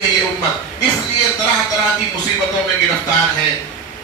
یہ امت اس لیے طرح طرح کی مصیبتوں میں گرفتار ہے۔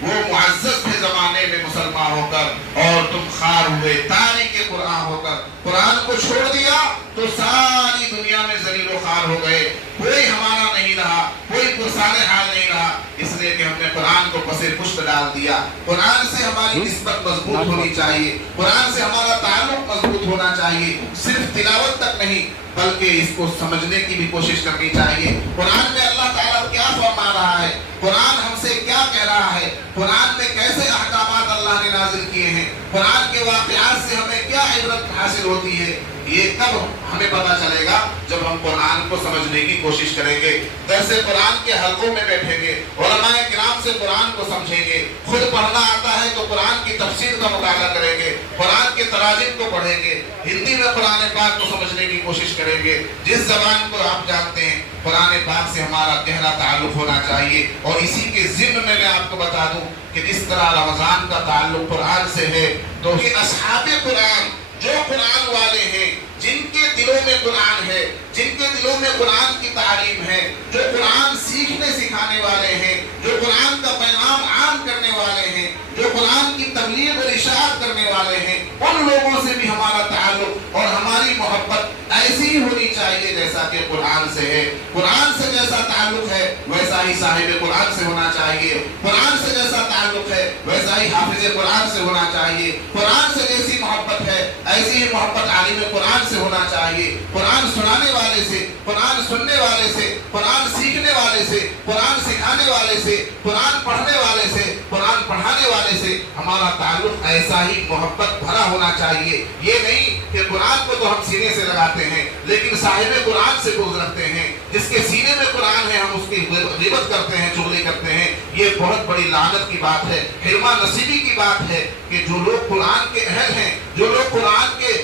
وہ معزز تھے زمانے میں مسلمان ہو کر اور تم خار ہوئے تاریک قرآن ہو کر۔ قرآن کو چھوڑ دیا تو ساری دنیا میں ذلیل و خوار ہو گئے، کوئی ہمارا نہیں رہا، کوئی پرسان حال نہیں رہا، اس لیے کہ ہم نے قرآن کو پس پشت ڈال دیا۔ قرآن سے ہماری نسبت مضبوط ہونی چاہیے، قرآن سے ہمارا تعلق مضبوط ہونا چاہیے، صرف تلاوت تک نہیں بلکہ اس کو سمجھنے کی بھی کوشش کرنی چاہیے۔ قرآن میں اللہ تعالیٰ کیا فرما رہا ہے، قرآن ہم سے کیا کہہ رہا ہے، قرآن میں کیسے احکامات اللہ نے نازل کیے ہیں، قرآن کے واقعات سے ہمیں کیا عبرت حاصل ہوتی ہے، یہ کب ہمیں پتا چلے گا جب ہم قرآن کو سمجھنے کی کوشش کریں گے، درس قرآن کے حلقوں میں بیٹھیں گے، علماء کرام سے قرآن کو سمجھیں گے، خود پڑھنا آتا ہے تو قرآن کی تفسیر کا مطالعہ کریں گے، قرآن کے تراجم کو پڑھیں گے، ہندی میں قرآن پاک کو سمجھنے کی کوشش کریں گے، جس زبان کو آپ جانتے ہیں قرآن پاک سے ہمارا گہرا تعلق ہونا چاہیے۔ اور اسی کے ضمن میں آپ کو بتا دوں کہ جس طرح رمضان کا تعلق قرآن سے ہے تو یہ اصحاب قرآن جو قرآن والے ہیں، جن کے دلوں میں قرآن ہے، جن کے دلوں میں قرآن کی تعلیم ہے، جو قرآن سیکھنے سکھانے والے ہیں، جو قرآن کا پیغام عام کرنے والے ہیں، جو قرآن کی تبلیغ اور اشاعت کرنے والے ہیں، ان لوگوں سے بھی ہمارا تعلق اور ہماری محبت ایسی ہی ہونی چاہیے جیسا کہ قرآن سے ہے۔ قرآن سے جیسا تعلق ہے ویسا ہی صاحب قرآن سے ہونا چاہیے، قرآن سے جیسا تعلق ہے ویسا ہی حافظ قرآن سے ہونا چاہیے، قرآن سے جیسی محبت ہے ایسی ہی محبت عالم قرآن سے ہونا چاہیے۔ قرآن سنانے والے سے، قرآن سننے والے سے، قرآن سیکھنے والے سے، قرآن سکھانے والے سے، قرآن پڑھنے والے سے، قرآن پڑھانے والے سے ہمارا تعلق ایسا ہی محبت بھرا ہونا چاہیے۔ یہ نہیں کہ قرآن کو تو ہم سینے سے لگاتے ہیں لیکن صاحب قرآن سے بغض رکھتے ہیں، جس کے سینے میں قرآن ہے ہم اس کی غیبت کرتے ہیں، چغلی کرتے ہیں۔ یہ بہت بڑی لعنت کی بات ہے، حرمہ نصیبی کی بات ہے کہ جو لوگ قرآن کے اہل ہیں، جو لوگ قرآن کے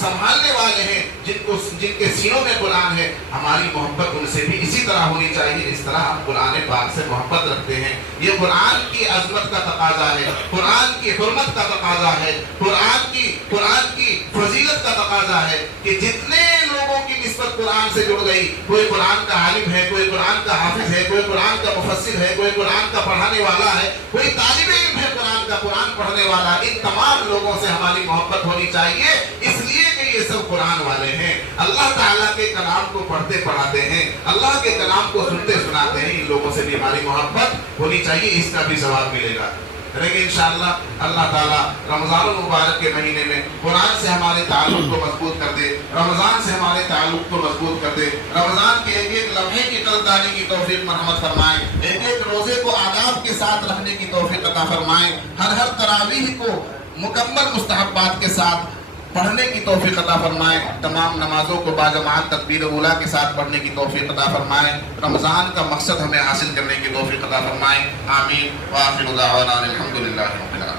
سنبھالنے والے ہیں، جن کے سینوں میں قرآن ہے، ہماری محبت ان سے بھی اسی طرح ہونی چاہیے جس طرح ہم قرآن پاک سے محبت رکھتے ہیں۔ یہ قرآن کی عظمت کا تقاضا ہے، قرآن کی حرمت کا تقاضا ہے، قرآن کی فضیلت کا تقاضا ہے کہ جتنے لوگوں کی نسبت قرآن سے جڑ گئی، کوئی قرآن کا عالم ہے، کوئی قرآن کا حافظ ہے، کوئی قرآن کا مفسر ہے، کوئی قرآن کا پڑھانے والا ہے، کوئی طالب علم ہے قرآن کا، قرآن پڑھنے والا، ان تمام لوگوں سے ہماری محبت ہونی چاہیے، اس لیے کہ یہ سب قرآن والے ہیں، اللہ تعالیٰ کے کلام کو پڑھتے پڑھاتے ہیں، اللہ کے کلام کو سنتے سناتے ہیں، ان لوگوں سے بھی ہماری محبت ہونی چاہیے، اس کا بھی ثواب ملے گا۔ لیکن انشاءاللہ اللہ تعالیٰ رمضان المبارک کے مہینے میں قرآن سے ہمارے تعلق کو مضبوط کر دے، رمضان سے ہمارے تعلق کو مضبوط کر دے، رمضان کے ایک ایک لمحے کی قدردانی کی توفیق مرحمت فرمائے، ایک ایک روزے کو آداب کے ساتھ رکھنے کی توفیق عطا فرمائے، ہر تراویح کو مکمل مستحبات کے ساتھ پڑھنے کی توفیق عطا فرمائے، تمام نمازوں کو باجماعت تکبیر اولیٰ کے ساتھ پڑھنے کی توفیق عطا فرمائے، رمضان کا مقصد ہمیں حاصل کرنے کی توفیق عطا فرمائے۔ آمین۔ وآخر دعوانا الحمدللہ رب العالمین۔